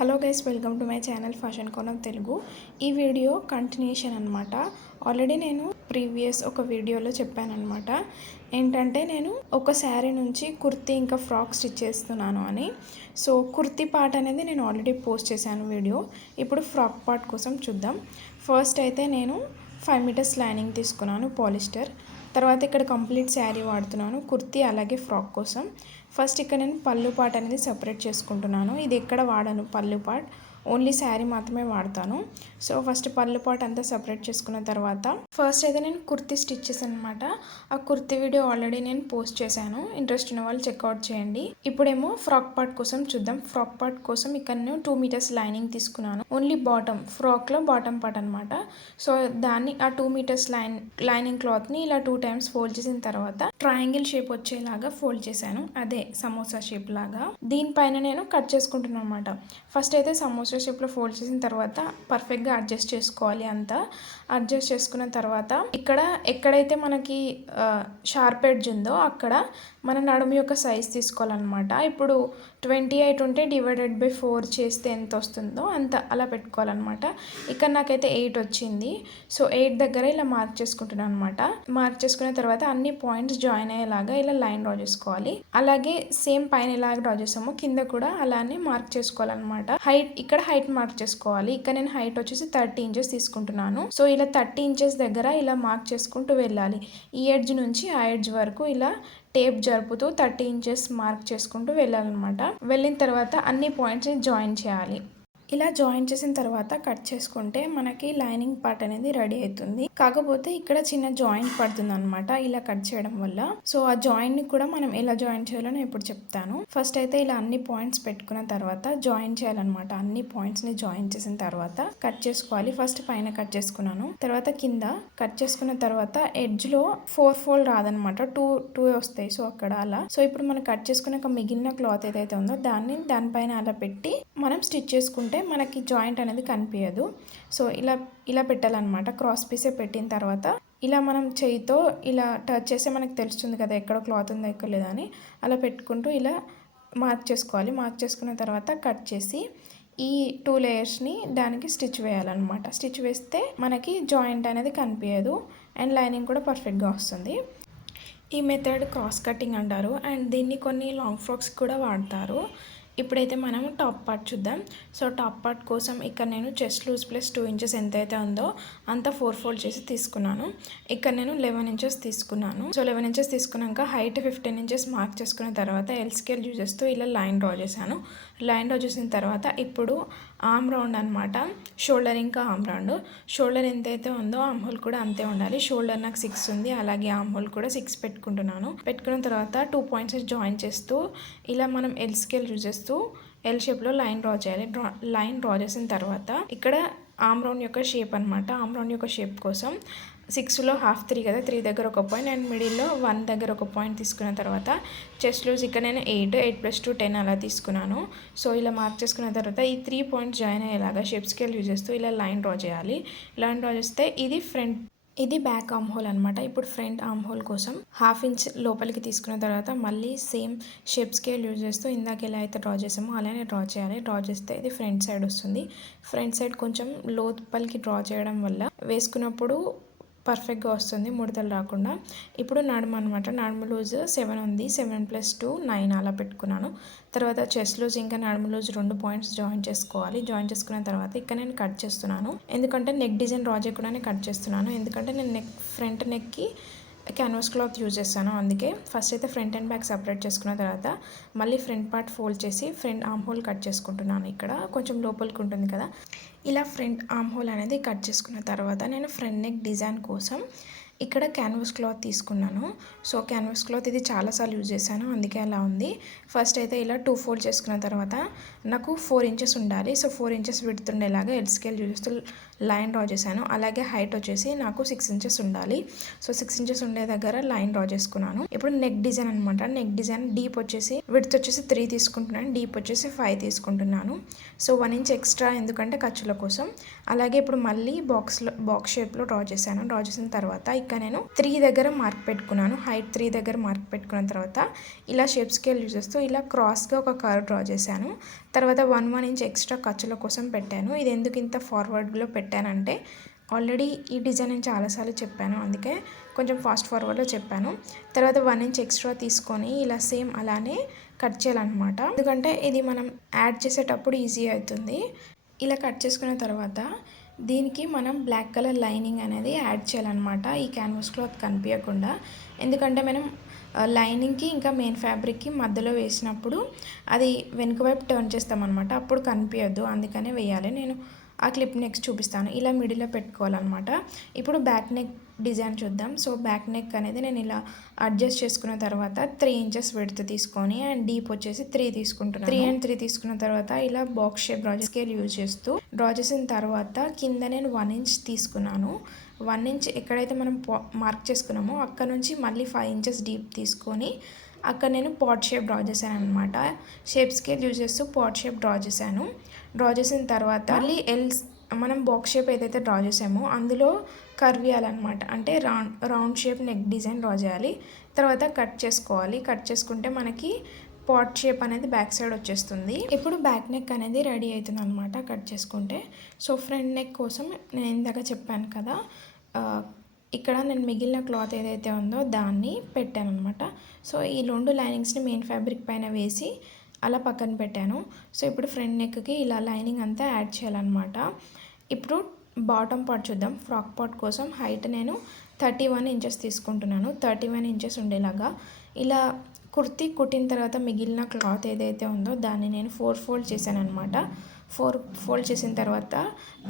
Hello guys, welcome to my channel fashion కోణం తెలుగు. ఈ video continuation అనమాట. ఆల్రెడీ నేను ప్రీవియస్ ఒక వీడియోలో చెప్పానమాట. ఏంటంటే నేను ఒక శారీ నుంచి కుర్తీ ఇంకా ఫ్రాక్ స్టిచ్ చేస్తున్నాను అని. సో కుర్తీ పార్ట్ అనేది నేను ఆల్రెడీ పోస్ట్ చేశాను వీడియో. ఇప్పుడు ఫ్రాక్ పార్ట్ కోసం చూద్దాం. ఫస్ట్ అయితే నేను 5 మీటర్స్ లైనింగ్ తీసుకున్నాను పాలిస్టర్. తర్వాత ఇక్కడ కంప్లీట్ శారీ వాడుతున్నాను కుర్తీ అలాగే ఫ్రాక్ కోసం. ఫస్ట్ ఇక్కడ నేను పళ్ళు పార్ట్ అనేది సపరేట్ చేసుకుంటున్నాను. ఇది ఎక్కడ వాడను పళ్ళు పార్ట్, ఓన్లీ శారీ మాత్రమే వాడతాను. సో ఫస్ట్ పళ్ళు పార్ట్ అంతా సపరేట్ చేసుకున్న తర్వాత ఫస్ట్ అయితే నేను కుర్తీ స్టిచ్ చేశాను అనమాట. ఆ కుర్తీ వీడియో ఆల్రెడీ నేను పోస్ట్ చేశాను. ఇంట్రెస్ట్ ఉన్న వాళ్ళు చెక్అవుట్ చేయండి. ఇప్పుడేమో ఫ్రాక్ పార్ట్ కోసం చూద్దాం. ఫ్రాక్ పార్ట్ కోసం ఇక్కడ నేను 2 మీటర్స్ లైనింగ్ తీసుకున్నాను. ఓన్లీ బాటమ్, ఫ్రాక్లో బాటమ్ పార్ట్ అనమాట. సో దాన్ని ఆ 2 మీటర్స్ లైనింగ్ క్లాత్ని ఇలా 2 టైమ్స్ ఫోల్డ్ చేసిన తర్వాత ట్రయాంగిల్ షేప్ వచ్చేలాగా ఫోల్డ్ చేశాను. అదే సమోసా షేప్ లాగా. దీనిపైన నేను కట్ చేసుకుంటున్నాను అనమాట. ఫస్ట్ అయితే సమోసా షేప్లో ఫోల్డ్ చేసిన తర్వాత పర్ఫెక్ట్గా అడ్జస్ట్ చేసుకోవాలి. అంతా అడ్జస్ట్ చేసుకున్న తర్వాత ఇక్కడ ఎక్కడైతే మనకి షార్ప్ ఎడ్జ్ ఉందో అక్కడ మన నడుము యొక్క సైజ్ తీసుకోవాలన్నమాట. ఇప్పుడు 28 ఉంటే డివైడెడ్ బై 4 చేస్తే ఎంత వస్తుందో అంత అలా పెట్టుకోవాలన్నమాట. ఇక్కడ నాకైతే 8 వచ్చింది. సో 8 దగ్గర ఇలా మార్క్ చేసుకుంటున్నాను అనమాట. మార్క్ చేసుకున్న తర్వాత అన్ని పాయింట్స్ జాయిన్ అయ్యేలాగా ఇలా లైన్ డ్రా చేసుకోవాలి. అలాగే సేమ్ పైన ఎలా డ్రా చేసామో కింద కూడా అలానే మార్క్ చేసుకోవాలన్నమాట. ఇక్కడ హైట్ మార్క్ చేసుకోవాలి. ఇక్కడ నేను హైట్ వచ్చేసి 30 ఇంచెస్ తీసుకుంటున్నాను. సో ఇలా 30 ఇంచెస్ దగ్గర ఇలా మార్క్ చేసుకుంటూ వెళ్ళాలి. ఈ ఎడ్జ్ నుంచి ఆ ఎడ్జ్ వరకు ఇలా టేప్ జరుపుతూ 30 ఇంచెస్ మార్క్ చేసుకుంటూ వెళ్ళాలన్నమాట. వెళ్ళిన తర్వాత అన్ని పాయింట్స్ని జాయిన్ చేయాలి. ఇలా జాయిన్ చేసిన తర్వాత కట్ చేసుకుంటే మనకి లైనింగ్ పార్ట్ అనేది రెడీ అవుతుంది. కాకపోతే ఇక్కడ చిన్న జాయింట్ పడుతుంది అనమాట ఇలా కట్ చేయడం వల్ల. సో ఆ జాయింట్ ని కూడా మనం ఎలా జాయిన్ చేయాలో నేను ఇప్పుడు చెప్తాను. ఫస్ట్ అయితే ఇలా అన్ని పాయింట్స్ పెట్టుకున్న తర్వాత జాయిన్ చేయాలన్నమాట. అన్ని పాయింట్స్ ని జాయిన్ చేసిన తర్వాత కట్ చేసుకోవాలి. ఫస్ట్ పైన కట్ చేసుకున్నాను, తర్వాత కింద కట్ చేసుకున్న తర్వాత ఎడ్జ్ లో 4 ఫోల్డ్ రాదనమాట, 2 వస్తాయి. సో అక్కడ అలా. సో ఇప్పుడు మనం కట్ చేసుకున్నాక మిగిలిన క్లాత్ ఏదైతే ఉందో దానిపైన అలా పెట్టి మనం స్టిచ్ చేసుకుంటే మనకి జాయింట్ అనేది కనిపించదు. సో ఇలా పెట్టాలన్నమాట. క్రాస్ పీసే పెట్టిన తర్వాత ఇలా మనం చేయితో ఇలా టచ్ చేస్తే మనకు తెలుస్తుంది కదా ఎక్కడ క్లాత్ ఉందో ఎక్కడ లేదని. అలా పెట్టుకుంటూ ఇలా మార్క్ చేసుకోవాలి. మార్క్ చేసుకున్న తర్వాత కట్ చేసి ఈ 2 లేయర్స్ని దానికి స్టిచ్ వేయాలన్నమాట. స్టిచ్ వేస్తే మనకి జాయింట్ అనేది కనిపించదు అండ్ లైనింగ్ కూడా పర్ఫెక్ట్గా వస్తుంది. ఈ మెథడ్ క్రాస్ కటింగ్ అంటారు అండ్ దీన్ని కొన్ని లాంగ్ ఫ్రాక్స్ కూడా వాడతారు. ఇప్పుడైతే మనం టాప్ పార్ట్ చూద్దాం. సో టాప్ పార్ట్ కోసం ఇక్కడ నేను చెస్ట్ లూజ్ ప్లస్ 2 ఇంచెస్ ఎంతైతే ఉందో అంత 4 ఫోల్డ్ చేసి తీసుకున్నాను. ఇక్కడ నేను 11 ఇంచెస్ తీసుకున్నాను. సో 11 ఇంచెస్ తీసుకున్నాక హైట్ 15 ఇంచెస్ మార్క్ చేసుకున్న తర్వాత ఎల్ స్కేల్ యూజ్ చేస్తూ ఇలా లైన్ డ్రా చేశాను. లైన్ డ్రా చేసిన తర్వాత ఇప్పుడు ఆర్మ్ రౌండ్ అనమాట. షోల్డర్ ఇంకా ఆర్మ్ రౌండ్. షోల్డర్ ఎంతైతే ఉందో ఆర్మ్ హోల్ కూడా అంతే ఉండాలి. షోల్డర్ నాకు 6 ఉంది, అలాగే ఆర్మ్ హోల్ కూడా 6 పెట్టుకుంటున్నాను. పెట్టుకున్న తర్వాత 2 పాయింట్స్ జాయిన్ చేస్తూ ఇలా మనం ఎల్ స్కేల్ యూజ్ చేస్తూ ఎల్ షేప్లో లైన్ డ్రా చేయాలి. లైన్ డ్రా చేసిన తర్వాత ఇక్కడ ఆర్మ్ రౌండ్ యొక్క షేప్ అనమాట. ఆర్మ్ రౌండ్ యొక్క షేప్ కోసం 6లో హాఫ్ 3 కదా, 3 దగ్గర ఒక పాయింట్ అండ్ మిడిల్లో 1 దగ్గర ఒక పాయింట్ తీసుకున్న తర్వాత చెస్ట్ లూజ్ ఇక్కడ నేను 8 + 2 10 అలా తీసుకున్నాను. సో ఇలా మార్క్ చేసుకున్న తర్వాత ఈ 3 పాయింట్స్ జాయిన్ అయ్యేలాగా షేప్ స్కేల్ యూజ్ చేస్తూ ఇలా లైన్ డ్రా చేయాలి. లైన్ డ్రా చేస్తే ఇది బ్యాక్ ఆర్మ్ హోల్ అనమాట. ఇప్పుడు ఫ్రంట్ ఆర్మ్ హోల్ కోసం 1/2 ఇంచ్ లోపలికి తీసుకున్న తర్వాత మళ్ళీ సేమ్ షేప్ స్కేల్ యూజ్ చేస్తూ ఇందాక ఎలా అయితే డ్రా చేసామో అలానే డ్రా చేయాలి. డ్రా చేస్తే ఇది ఫ్రంట్ సైడ్ వస్తుంది. ఫ్రంట్ సైడ్ కొంచెం లోపలికి డ్రా చేయడం వల్ల వేసుకున్నప్పుడు పర్ఫెక్ట్గా వస్తుంది, ముడతలు రాకుండా. ఇప్పుడు నడుము అనమాట. నడుము లూజ్ 7 ఉంది. 7 + 2 9 అలా పెట్టుకున్నాను. తర్వాత చెస్ట్ లూజ్ ఇంకా నడుము లూజ్ 2 పాయింట్స్ జాయిన్ చేసుకోవాలి. జాయిన్ చేసుకున్న తర్వాత ఇక్కడ నేను కట్ చేస్తున్నాను. ఎందుకంటే నెక్ డిజైన్ డ్రా చేయకుండానే కట్ చేస్తున్నాను. ఎందుకంటే నేను ఫ్రంట్ నెక్కి క్యాన్వాస్ క్లాత్ యూజ్ చేస్తాను. అందుకే ఫస్ట్ అయితే ఫ్రంట్ అండ్ బ్యాక్ సపరేట్ చేసుకున్న తర్వాత మళ్ళీ ఫ్రంట్ పార్ట్ ఫోల్డ్ చేసి ఫ్రంట్ ఆర్మ్ హోల్ కట్ చేసుకుంటున్నాను. ఇక్కడ కొంచెం లోపలికి ఉంటుంది కదా, ఇలా ఫ్రంట్ ఆర్మ్ హోల్ అనేది కట్ చేసుకున్న తర్వాత నేను ఫ్రంట్ నెక్ డిజైన్ కోసం ఇక్కడ క్యాన్వాస్ క్లాత్ తీసుకున్నాను. సో క్యాన్వాస్ క్లాత్ ఇది చాలాసార్లు యూజ్ చేశాను, అందుకే అలా ఉంది. ఫస్ట్ అయితే ఇలా 2 ఫోల్డ్ చేసుకున్న తర్వాత నాకు 4 ఇంచెస్ ఉండాలి. సో 4 ఇంచెస్ విడ్త్ ఉండేలాగా ఎల్ స్కేల్ యూజ్ చేస్తూ లైన్ డ్రా చేశాను. అలాగే హైట్ వచ్చేసి నాకు 6 ఇంచెస్ ఉండాలి. సో 6 ఇంచెస్ ఉండే దగ్గర లైన్ డ్రా చేసుకున్నాను. ఇప్పుడు నెక్ డిజైన్ అనమాట. నెక్ డిజైన్ డీప్ వచ్చేసి విడ్త్ వచ్చేసి 3 తీసుకుంటున్నాను, డీప్ వచ్చేసి 5 తీసుకుంటున్నాను. సో 1 ఇంచ్ ఎక్స్ట్రా ఎందుకంటే ఖర్చుల కోసం. అలాగే ఇప్పుడు మళ్ళీ బాక్స్ షేప్లో డ్రా చేశాను. డ్రా చేసిన తర్వాత ఇక్కడ నేను 3 దగ్గర మార్క్ పెట్టుకున్నాను. హైట్ 3 దగ్గర మార్క్ పెట్టుకున్న తర్వాత ఇలా షేప్ స్కేల్ యూజ్ చేస్తూ ఇలా క్రాస్గా ఒక కర్వ్ డ్రా చేశాను. తర్వాత 1 ఇంచ్ ఎక్స్ట్రా ఖర్చుల కోసం పెట్టాను. ఇది ఎందుకు ఇంత ఫార్వర్డ్లో పెట్టానంటే ఆల్రెడీ ఈ డిజైన్ నేను చాలాసార్లు చెప్పాను, అందుకే కొంచెం ఫాస్ట్ ఫార్వర్డ్లో చెప్పాను. తర్వాత 1 ఇంచ్ ఎక్స్ట్రా తీసుకొని ఇలా సేమ్ అలానే కట్ చేయాలన్నమాట. ఎందుకంటే ఇది మనం యాడ్ చేసేటప్పుడు ఈజీ అవుతుంది. ఇలా కట్ చేసుకున్న తర్వాత దీనికి మనం బ్లాక్ కలర్ లైనింగ్ అనేది యాడ్ చేయాలన్నమాట, ఈ క్యాన్వాస్ క్లాత్ కనిపించకుండా. ఎందుకంటే మనం లైనింగ్కి ఇంకా మెయిన్ ఫ్యాబ్రిక్కి మధ్యలో వేసినప్పుడు అది వెనుక వైపు టర్న్ చేస్తామన్నమాట, అప్పుడు కనిపించద్దు, అందుకనే వేయాలి. నేను ఆ క్లిప్ నెక్స్ట్ చూపిస్తాను. ఇలా మిడిల్లో పెట్టుకోవాలన్నమాట. ఇప్పుడు బ్యాక్ నెక్ డిజైన్ చూద్దాం. సో బ్యాక్ నెక్ అనేది నేను ఇలా అడ్జస్ట్ చేసుకున్న తర్వాత 3 ఇంచెస్ విడ్త్ తీసుకొని అండ్ డీప్ వచ్చేసి 3 తీసుకుంటున్నాను. 3 and 3 తీసుకున్న తర్వాత ఇలా box shape draw scale use చేస్తూ డ్రా చేసిన తర్వాత కింద నేను 1 ఇంచ్ తీసుకున్నాను. 1 ఇంచ్ ఎక్కడైతే మనం మార్క్ చేసుకున్నామో అక్కడ నుంచి మళ్ళీ 5 ఇంచెస్ డీప్ తీసుకొని అక్కడ నేను పాట్ షేప్ డ్రా చేశాను అనమాట. షేప్ స్కేల్ యూజ్ చేస్తూ పాట్ షేప్ డ్రా చేశాను. డ్రా చేసిన తర్వాత మళ్ళీ మనం బాక్స్ షేప్ ఏదైతే డ్రా చేసామో అందులో కర్వ్ ఇవ్వాలన్నమాట, అంటే round shape neck design draw చేయాలి. తర్వాత కట్ చేసుకోవాలి. కట్ చేసుకుంటే మనకి పాట్ షేప్ అనేది బ్యాక్ సైడ్ వచ్చేస్తుంది. ఇప్పుడు బ్యాక్ నెక్ అనేది రెడీ అవుతుంది అనమాట కట్ చేసుకుంటే. సో ఫ్రంట్ నెక్ కోసం నేను ఇందాక చెప్పాను కదా, ఇక్కడ నేను మిగిలిన క్లాత్ ఏదైతే ఉందో దాన్ని పెట్టాను అనమాట. సో ఈ 2 లైనింగ్స్ని మెయిన్ ఫ్యాబ్రిక్ పైన వేసి అలా పక్కన పెట్టాను. సో ఇప్పుడు ఫ్రంట్ నెక్కి ఇలా లైనింగ్ అంతా యాడ్ చేయాలన్నమాట. ఇప్పుడు బాటమ్ పార్ట్ చూద్దాం. ఫ్రాక్ పార్ట్ కోసం హైట్ నేను 31 ఇంచెస్ తీసుకుంటున్నాను. 31 ఇంచెస్ ఉండేలాగా ఇలా కుర్తీ కుట్టిన తర్వాత మిగిలిన క్లాత్ ఏదైతే ఉందో దాన్ని నేను 4 ఫోల్డ్ చేశాను అనమాట. 4 ఫోల్డ్ చేసిన తర్వాత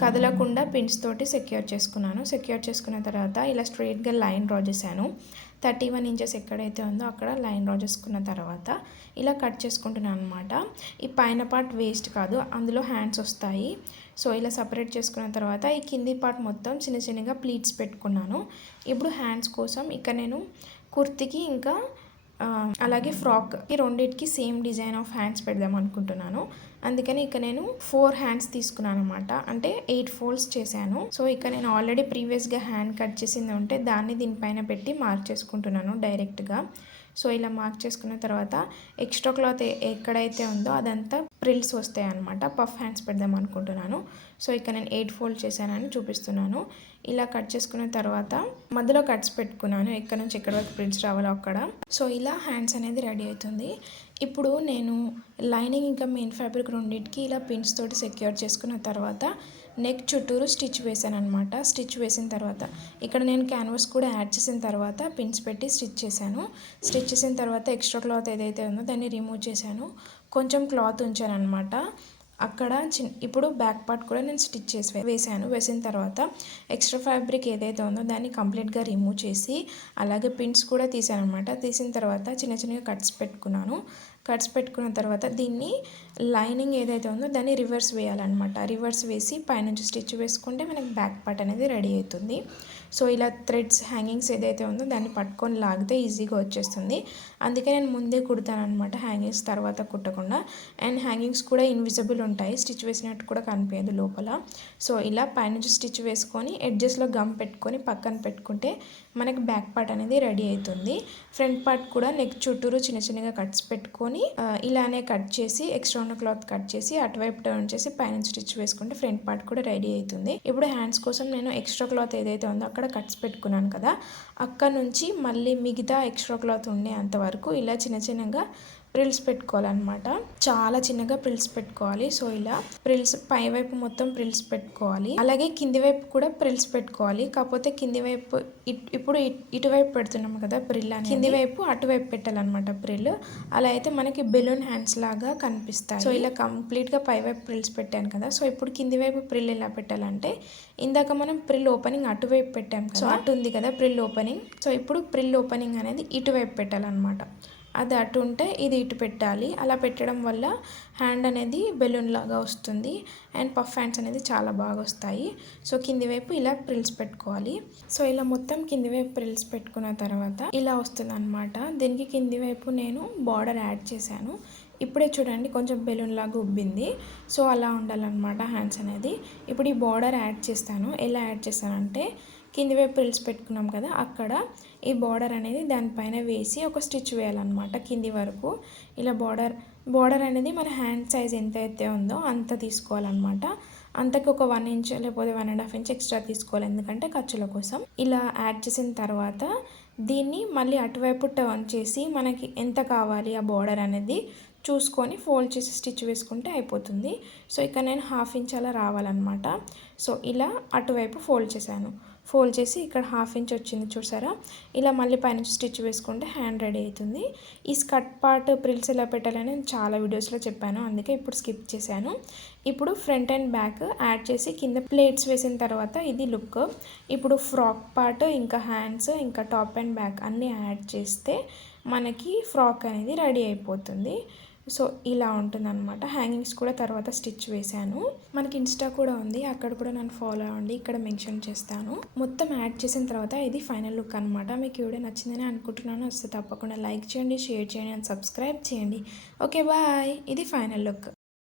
కదలకుండా పిన్స్ తోటి సెక్యూర్ చేసుకున్నాను. సెక్యూర్ చేసుకున్న తర్వాత ఇలా స్ట్రైట్గా లైన్ డ్రా చేశాను. 31 ఇంచెస్ ఎక్కడైతే ఉందో అక్కడ లైన్ డ్రా చేసుకున్న తర్వాత ఇలా కట్ చేసుకుంటున్నాను అనమాట. ఈ పైన పార్ట్ వేస్ట్ కాదు, అందులో హ్యాండ్స్ వస్తాయి. సో ఇలా సపరేట్ చేసుకున్న తర్వాత ఈ కింది పార్ట్ మొత్తం చిన్న చిన్నగా ప్లీట్స్ పెట్టుకున్నాను. ఇప్పుడు హ్యాండ్స్ కోసం ఇక్కడ నేను కుర్తీకి ఇంకా అలాగే ఫ్రాక్ ఈ రెండింటికి సేమ్ డిజైన్ ఆఫ్ హ్యాండ్స్ పెడదాం అనుకుంటున్నాను. అందుకని ఇక్కడ నేను 4 హ్యాండ్స్ తీసుకున్నాను అనమాట, అంటే 8 ఫోల్డ్స్ చేశాను. సో ఇక్కడ నేను ఆల్రెడీ ప్రీవియస్గా హ్యాండ్ కట్ చేసింది ఉంటే దాన్ని దీనిపైన పెట్టి మార్క్ చేసుకుంటున్నాను డైరెక్ట్గా. సో ఇలా మార్క్ చేసుకున్న తర్వాత ఎక్స్ట్రా క్లాత్ ఎక్కడైతే ఉందో అదంతా ప్రిల్స్ వస్తాయి అనమాట. పఫ్ హ్యాండ్స్ పెడదాం అనుకుంటున్నాను. సో ఇక్కడ నేను 8 ఫోల్డ్ చేశానని చూపిస్తున్నాను. ఇలా కట్ చేసుకున్న తర్వాత మధ్యలో కట్స్ పెట్టుకున్నాను, ఎక్కడ నుంచి ఎక్కడ వరకు ప్రిల్స్ రావాలో అక్కడ. సో ఇలా హ్యాండ్స్ అనేది రెడీ అవుతుంది. ఇప్పుడు నేను లైనింగ్ ఇంకా మెయిన్ ఫ్యాబ్రిక్ రెండింటికి ఇలా పిన్స్ తోటి సెక్యూర్ చేసుకున్న తర్వాత నెక్ చుట్టూరు స్టిచ్ వేసాను అనమాట. స్టిచ్ వేసిన తర్వాత ఇక్కడ నేను క్యాన్వాస్ కూడా యాడ్ చేసిన తర్వాత పిన్స్ పెట్టి స్టిచ్ చేశాను. స్టిచ్ చేసిన తర్వాత ఎక్స్ట్రా క్లాత్ ఏదైతే ఉందో దాన్ని రిమూవ్ చేశాను. కొంచెం క్లాత్ ఉంచాను అనమాట అక్కడ. ఇప్పుడు బ్యాక్ పార్ట్ కూడా నేను స్టిచ్ చేసి వేసాను. వేసిన తర్వాత ఎక్స్ట్రా ఫ్యాబ్రిక్ ఏదైతే ఉందో దాన్ని కంప్లీట్గా రిమూవ్ చేసి అలాగే పిన్స్ కూడా తీసాను అనమాట. తీసిన తర్వాత చిన్న చిన్నగా కట్స్ పెట్టుకున్నాను. కట్స్ పెట్టుకున్న తర్వాత దీన్ని లైనింగ్ ఏదైతే ఉందో దాన్ని రివర్స్ వేయాలన్నమాట. రివర్స్ వేసి పైనుంచి స్టిచ్ వేసుకుంటే మనకి బ్యాక్ పార్ట్ అనేది రెడీ అవుతుంది. సో ఇలా థ్రెడ్స్ హ్యాంగింగ్స్ ఏదైతే ఉందో దాన్ని పట్టుకొని లాగితే ఈజీగా వచ్చేస్తుంది. అందుకే నేను ముందే కుడతాను అనమాట, హ్యాంగింగ్స్ తర్వాత కుట్టకుండా. అండ్ హ్యాంగింగ్స్ కూడా ఇన్విజిబుల్ ఉంటాయి, స్టిచ్ వేసినట్టు కూడా కనిపించదు లోపల. సో ఇలా పైనుంచి స్టిచ్ వేసుకొని ఎడ్జెస్లో గమ్ పెట్టుకొని పక్కన పెట్టుకుంటే మనకి బ్యాక్ పార్ట్ అనేది రెడీ అవుతుంది. ఫ్రంట్ పార్ట్ కూడా నెక్ చుట్టూరు చిన్న చిన్నగా కట్స్ పెట్టుకొని ఇలానే కట్ చేసి ఎక్స్ట్రా ఉన్న క్లాత్ కట్ చేసి అటువైపు టర్న్ చేసి పైన స్టిచ్ వేసుకుంటే ఫ్రంట్ పార్ట్ కూడా రెడీ అవుతుంది. ఇప్పుడు హ్యాండ్స్ కోసం నేను ఎక్స్ట్రా క్లాత్ ఏదైతే ఉందో అక్కడ కట్స్ పెట్టుకున్నాను కదా, అక్కడ నుంచి మళ్ళీ మిగతా ఎక్స్ట్రా క్లాత్ ఉండే అంతవరకు ఇలా చిన్న చిన్నగా ప్రిల్స్ పెట్టుకోవాలన్నమాట. చాలా చిన్నగా ప్రిల్స్ పెట్టుకోవాలి. సో ఇలా ప్రిల్స్ పై వైపు మొత్తం ప్రిల్స్ పెట్టుకోవాలి, అలాగే కింది వైపు కూడా ప్రిల్స్ పెట్టుకోవాలి. కాకపోతే కింది వైపు ఇప్పుడు ఇటువైపు పెడుతున్నాము కదా ప్రిల్ అని, కింది వైపు అటువైపు పెట్టాలన్నమాట ప్రిల్. అలా అయితే మనకి బెలూన్ హ్యాండ్స్ లాగా కనిపిస్తాయి. సో ఇలా కంప్లీట్గా పై వైపు ప్రిల్స్ పెట్టాను కదా. సో ఇప్పుడు కింది వైపు ప్రిల్ ఎలా పెట్టాలంటే ఇందాక మనం ప్రిల్ ఓపెనింగ్ అటువైపు పెట్టాం కదా, సో అటు ఉంది కదా ప్రిల్ ఓపెనింగ్. సో ఇప్పుడు ప్రిల్ ఓపెనింగ్ అనేది ఇటువైపు పెట్టాలన్నమాట. అది అటు ఉంటే ఇది ఇటు పెట్టాలి. అలా పెట్టడం వల్ల హ్యాండ్ అనేది బెలూన్ లాగా వస్తుంది అండ్ పఫ్ హ్యాండ్స్ అనేది చాలా బాగా వస్తాయి. సో కింది వైపు ఇలా ప్రిల్స్ పెట్టుకోవాలి. సో ఇలా మొత్తం కింది వైపు ప్రిల్స్ పెట్టుకున్న తర్వాత ఇలా వస్తుంది అనమాట. దీనికి కింది వైపు నేను బార్డర్ యాడ్ చేశాను. ఇప్పుడే చూడండి కొంచెం బెలూన్ లాగా ఉబ్బింది. సో అలా ఉండాలన్నమాట హ్యాండ్స్ అనేది. ఇప్పుడు ఈ బార్డర్ యాడ్ చేస్తాను. ఎలా యాడ్ చేస్తానంటే కింది వైపు ప్రిల్స్ పెట్టుకున్నాం కదా, అక్కడ ఈ బార్డర్ అనేది దానిపైన వేసి ఒక స్టిచ్ వేయాలన్నమాట కింది వరకు. ఇలా బార్డర్ అనేది మన హ్యాండ్ సైజ్ ఎంత అయితే ఉందో అంత తీసుకోవాలన్నమాట. అంతకు ఒక 1 ఇంచ్ లేకపోతే 1.5 ఇంచ్ ఎక్స్ట్రా తీసుకోవాలి, ఎందుకంటే ఖర్చుల కోసం. ఇలా యాడ్ చేసిన తర్వాత దీన్ని మళ్ళీ అటువైపు టర్న్ చేసి మనకి ఎంత కావాలి ఆ బార్డర్ అనేది చూసుకొని ఫోల్డ్ చేసి స్టిచ్ వేసుకుంటే అయిపోతుంది. సో ఇక్కడ నేను 1/2 ఇంచ్ అలా రావాలన్నమాట. సో ఇలా అటువైపు ఫోల్డ్ చేశాను. ఫోల్డ్ చేసి ఇక్కడ 1/2 ఇంచ్ వచ్చింది చూసారా. ఇలా మళ్ళీ పైనుంచి స్టిచ్ వేసుకుంటే హ్యాండ్ రెడీ అవుతుంది. ఈ స్కర్ట్ పార్ట్ ప్రిల్స్ ఎలా పెట్టాలని నేను చాలా వీడియోస్లో చెప్పాను, అందుకే ఇప్పుడు స్కిప్ చేశాను. ఇప్పుడు ఫ్రంట్ అండ్ బ్యాక్ యాడ్ చేసి కింద ప్లేట్స్ వేసిన తర్వాత ఇది లుక్. ఇప్పుడు ఫ్రాక్ పార్ట్ ఇంకా హ్యాండ్స్ ఇంకా టాప్ అండ్ బ్యాక్ అన్నీ యాడ్ చేస్తే మనకి ఫ్రాక్ అనేది రెడీ అయిపోతుంది. సో ఇలా ఉంటుందన్నమాట. హ్యాంగింగ్స్ కూడా తర్వాత స్టిచ్ వేశాను. మనకి ఇన్స్టా కూడా ఉంది, అక్కడ కూడా నన్ను ఫాలో అవ్వండి, ఇక్కడ మెన్షన్ చేస్తాను. మొత్తం యాడ్ చేసిన తర్వాత ఇది ఫైనల్ లుక్ అనమాట. మీకు వీడియో నచ్చిందని అనుకుంటున్నాను. వస్తే తప్పకుండా లైక్ చేయండి, షేర్ చేయండి అండ్ సబ్స్క్రైబ్ చేయండి. Okay bye. ఇది ఫైనల్ లుక్.